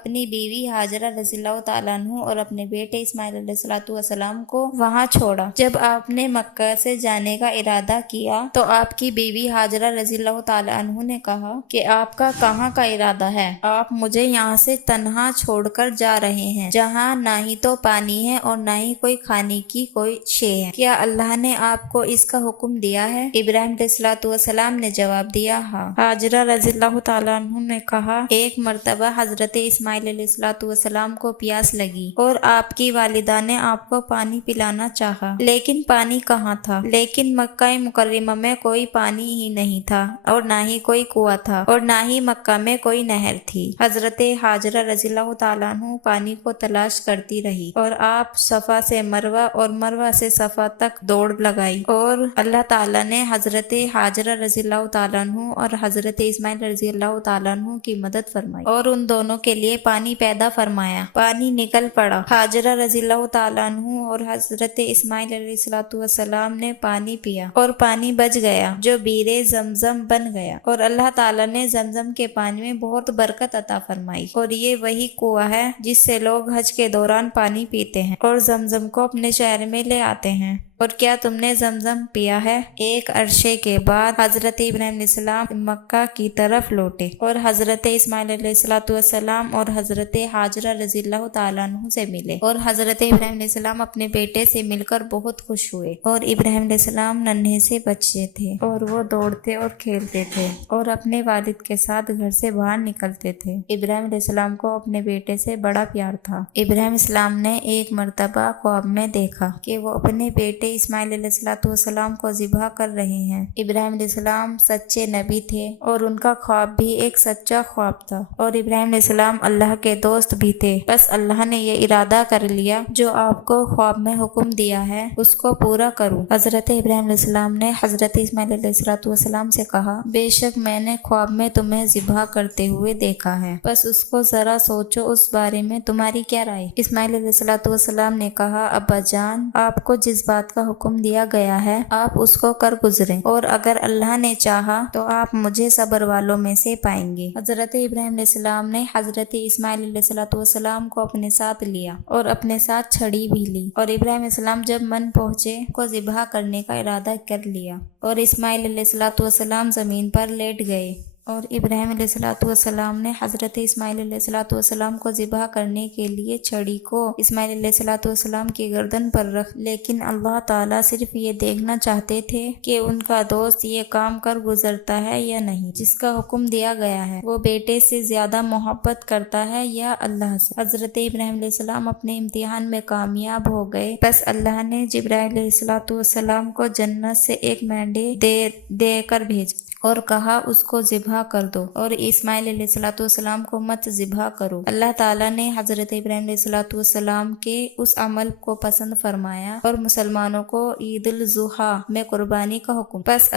اپنی بیوی حاجرہ رضی اللہ تعالیٰ عنہ اور اپنے بیٹے اسماعیل علیہ السلام کو وہاں چھوڑا۔ جب آپ نے مکہ سے جانے کا ارادہ کیا تو آپ کی بیوی حاجرہ رضی اللہ تعالیٰ عنہ نے کہا کہ آپ کا کہاں کا ارادہ ہے؟ آپ مجھے یہاں سے تنہا چھوڑ کر جا رہے ہیں جہاں نہ ہی تو پانی ہے اور نہ ہی کوئی کھانے کی کوئی شے ہے۔ کیا اللہ نے آپ کو اس کا حکم دیا ہے؟ ابراہیم علیہ السلام نے جواب دیا، ہاں۔ حاجرہ رضی اللہ تعالیٰ عنہ نے کہا، ایک مرتبہ حضرت اسماعیل علیہ السلام کو پیاس لگی اور آپ کی والدہ نے آپ کو پانی پلانا چاہا، لیکن پانی کہاں تھا؟ لیکن مکہ مکرمہ میں کوئی پانی ہی نہیں تھا اور نہ ہی کوئی کنواں تھا اور نہ ہی مکہ میں کوئی نہر تھی۔ حضرت حاجرہ رضی اللہ تعالیٰ عنہ پانی کو تلاش کرتی رہی اور آپ صفا سے مروہ اور مروہ سے صفا تک دوڑ لگائی، اور اللہ تعالیٰ نے حضرت حاجرہ رضی اللہ تعالیٰ عنہ اور حضرت اسماعیل رضی اللہ تعالیٰ عنہ کی مدد فرمائی اور ان دونوں کے لیے پانی پیدا فرمایا۔ پانی نکل پڑا۔ حاجرہ رضی اللہ تعالیٰ عنہ اور حضرت اسماعیل علیہ السلام نے پانی پیا اور پانی بچ گیا جو بیر زمزم بن گیا، اور اللہ تعالیٰ نے زمزم کے پانی میں بہت برکت عطا فرمائی، اور یہ وہی کنواں ہے جس سے لوگ حج کے دوران پانی پیتے ہیں اور زمزم کو اپنے شہر میں لے آتے ہیں۔ اور کیا تم نے زمزم پیا ہے؟ ایک عرصے کے بعد حضرت ابراہیم علیہ السلام مکہ کی طرف لوٹے اور حضرت اسماعیل علیہ السلام اور حضرت حاجرہ رضی اللہ تعالیٰ عنہ سے ملے، اور حضرت ابراہیم علیہ السلام اپنے بیٹے سے مل کر بہت خوش ہوئے۔ اور ابراہیم علیہ السلام ننھے سے بچے تھے اور وہ دوڑتے اور کھیلتے تھے اور اپنے والد کے ساتھ گھر سے باہر نکلتے تھے۔ ابراہیم علیہ السلام کو اپنے بیٹے سے بڑا پیار تھا۔ ابراہیم علیہ السلام نے ایک مرتبہ خواب میں دیکھا کہ وہ اپنے بیٹے اسماعیل علیہ السلام کو ذبح کر رہے ہیں۔ ابراہیم علیہ السلام سچے نبی تھے اور ان کا خواب بھی ایک سچا خواب تھا، اور ابراہیم علیہ السلام اللہ کے دوست بھی تھے۔ بس اللہ نے یہ ارادہ کر لیا، جو آپ کو خواب میں حکم دیا ہے اس کو پورا کروں۔ حضرت ابراہیم علیہ السلام نے حضرت اسماعیل علیہ السلام سے کہا، بے شک میں نے خواب میں تمہیں ذبح کرتے ہوئے دیکھا ہے، بس اس کو ذرا سوچو، اس بارے میں تمہاری کیا رائے؟ اسماعیل علیہ السلام نے کہا، ابا جان، آپ کو جس بات کا حکم دیا گیا ہے آپ اس کو کر گزریں، اور اگر اللہ نے چاہا تو آپ مجھے صبر والوں میں سے پائیں گے۔ حضرت ابراہیم علیہ السلام نے حضرت اسماعیل علیہ السلام کو اپنے ساتھ لیا اور اپنے ساتھ چھڑی بھی لی، اور ابراہیم علیہ السلام جب من پہنچے کو ذبح کرنے کا ارادہ کر لیا، اور اسماعیل علیہ السلام زمین پر لیٹ گئے، اور ابراہیم علیہ السلام نے حضرت اسماعیل علیہ السلام کو ذبح کرنے کے لیے چھڑی کو اسماعیل علیہ السلام کی گردن پر رکھ، لیکن اللہ تعالیٰ صرف یہ دیکھنا چاہتے تھے کہ ان کا دوست یہ کام کر گزرتا ہے یا نہیں جس کا حکم دیا گیا ہے، وہ بیٹے سے زیادہ محبت کرتا ہے یا اللہ سے۔ حضرت ابراہیم علیہ السلام اپنے امتحان میں کامیاب ہو گئے، بس اللہ نے جبرائیل علیہ السلام کو جنت سے ایک مینڈے دے کر بھیجا اور کہا اس کو ذبح کر دو، اور اسماعیل علیہ السلام کو مت ذبح کرو۔ اللہ تعالیٰ نے حضرت ابراہیم علیہ السلام کے اس عمل کو پسند فرمایا اور مسلمانوں کو عید الاضحیٰ میں قربانی کا حکم۔ بس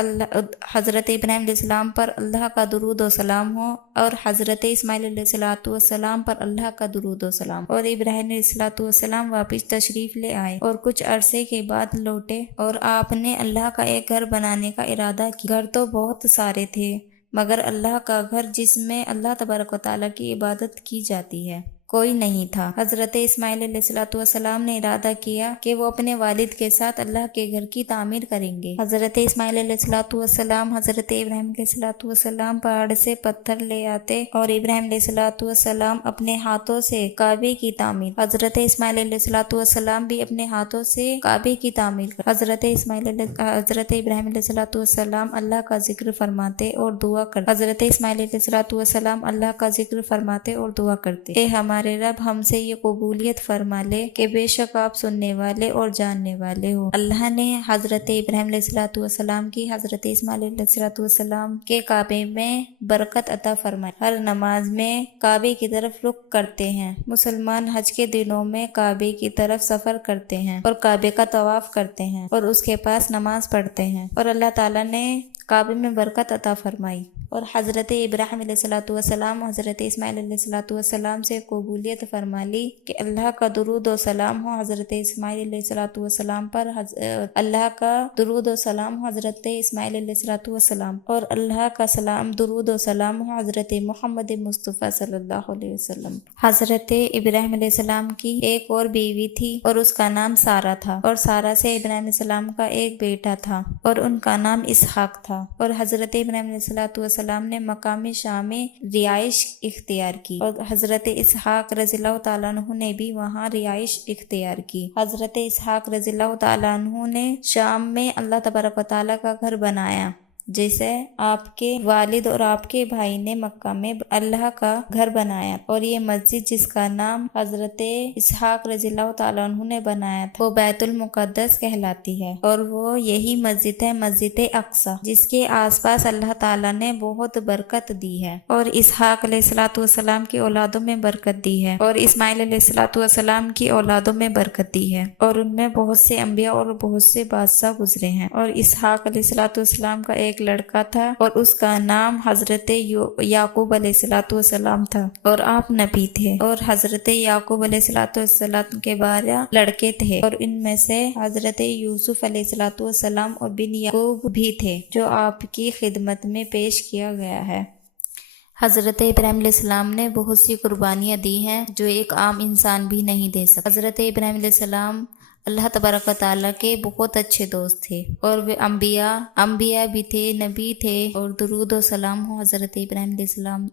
حضرت ابراہیم علیہ السلام پر اللہ کا درود و سلام ہو، اور حضرت اسماعیل علیہ السلام پر اللہ کا درود و سلام، اور ابراہیم علیہ السلام واپس تشریف لے آئے اور کچھ عرصے کے بعد لوٹے، اور آپ نے اللہ کا ایک گھر بنانے کا ارادہ کیا۔ گھر تو بہت سارے تھے مگر اللہ کا گھر جس میں اللہ تبارک و تعالیٰ کی عبادت کی جاتی ہے کوئی نہیں تھا۔ حضرت اسماعیل علیہ السلام نے ارادہ کیا کہ وہ اپنے والد کے ساتھ اللہ کے گھر کی تعمیر کریں گے۔ حضرت اسماعیل علیہ السلام حضرت ابراہیم علیہ السلام پہاڑ سے پتھر لے آتے اور ابراہیم علیہ السلام اپنے ہاتھوں سے کعبے کی تعمیر، حضرت اسماعیل علیہ السلام بھی اپنے ہاتھوں سے کعبے کی تعمیر کر، حضرت ابراہیم علیہ السلام اللہ کا ذکر فرماتے اور دعا کرتے، حضرت اسماعیل علیہ السلام اللہ کا ذکر فرماتے اور دعا کرتے، اے ہمارے رب ہم سے یہ قبولیت فرما لے کہ بے شک آپ سننے والے اور جاننے والے ہو۔ اللہ نے حضرت ابراہیم علیہ السلام کی حضرت اسماعیل علیہ السلام کے کعبے میں برکت عطا فرمائی۔ ہر نماز میں کعبے کی طرف رخ کرتے ہیں۔ مسلمان حج کے دنوں میں کعبے کی طرف سفر کرتے ہیں اور کعبے کا طواف کرتے ہیں اور اس کے پاس نماز پڑھتے ہیں، اور اللہ تعالیٰ نے کعبے میں برکت عطا فرمائی اور حضرت ابراہیم علیہ الصلوۃ والسلام حضرت اسماعیل علیہ الصلوۃ والسلام سے قبولیت فرما لی کہ اللہ کا درود و سلام ہو حضرت اسماعیل علیہ الصلوۃ والسلام پر، اللہ کا درود و سلام ہو حضرت اسماعیل علیہ الصلوۃ والسلام، اور اللہ کا سلام درود و سلام ہو حضرت محمد مصطفیٰ صلی اللہ علیہ وسلم۔ حضرت ابراہیم علیہ السلام کی ایک اور بیوی تھی اور اس کا نام سارہ تھا، اور سارہ سے ابراہیم علیہ السلام کا ایک بیٹا تھا اور ان کا نام اسحاق تھا۔ اور حضرت ابراہیم علیہ الصلوۃ والسلام نے مقام شام میں رہائش اختیار کی، اور حضرت اسحاق رضی اللہ تعالیٰ عنہ نے بھی وہاں رہائش اختیار کی۔ حضرت اسحاق رضی اللہ تعالیٰ عنہ نے شام میں اللہ تبارک و تعالیٰ کا گھر بنایا، جیسے آپ کے والد اور آپ کے بھائی نے مکہ میں اللہ کا گھر بنایا، اور یہ مسجد جس کا نام حضرت اسحاق رضی اللہ تعالیٰ عنہ نے بنایا تھا وہ بیت المقدس کہلاتی ہے، اور وہ یہی مسجد ہے، مسجد اقصی، جس کے آس پاس اللہ تعالیٰ نے بہت برکت دی ہے، اور اسحاق علیہ الصلوۃ والسلام کی اولادوں میں برکت دی ہے، اور اسماعیل علیہ الصلوۃ والسلام کی اولادوں میں برکت دی ہے، اور ان میں بہت سے انبیاء اور بہت سے بادشاہ گزرے ہیں۔ اور اسحاق علیہ الصلوۃ والسلام کا ایک لڑکا تھا اور اس کا نام حضرت یعقوب علیہ الصلوۃ والسلام تھا، اور آپ نبی تھے، اور حضرت یعقوب علیہ الصلوۃ والسلام کے 12 لڑکے تھے، اور ان میں سے حضرت یوسف علیہ الصلوۃ والسلام اور بن یعقوب بھی تھے جو آپ کی خدمت میں پیش کیا گیا ہے۔ حضرت ابراہیم علیہ السلام نے بہت سی قربانیاں دی ہیں جو ایک عام انسان بھی نہیں دے سکتا۔ حضرت ابراہیم علیہ السلام اللہ تبارک و تعالیٰ کے بہت اچھے دوست تھے، اور وہ انبیاء بھی تھے، نبی تھے، اور درود و سلام ہو حضرت ابراہیم علیہ السلام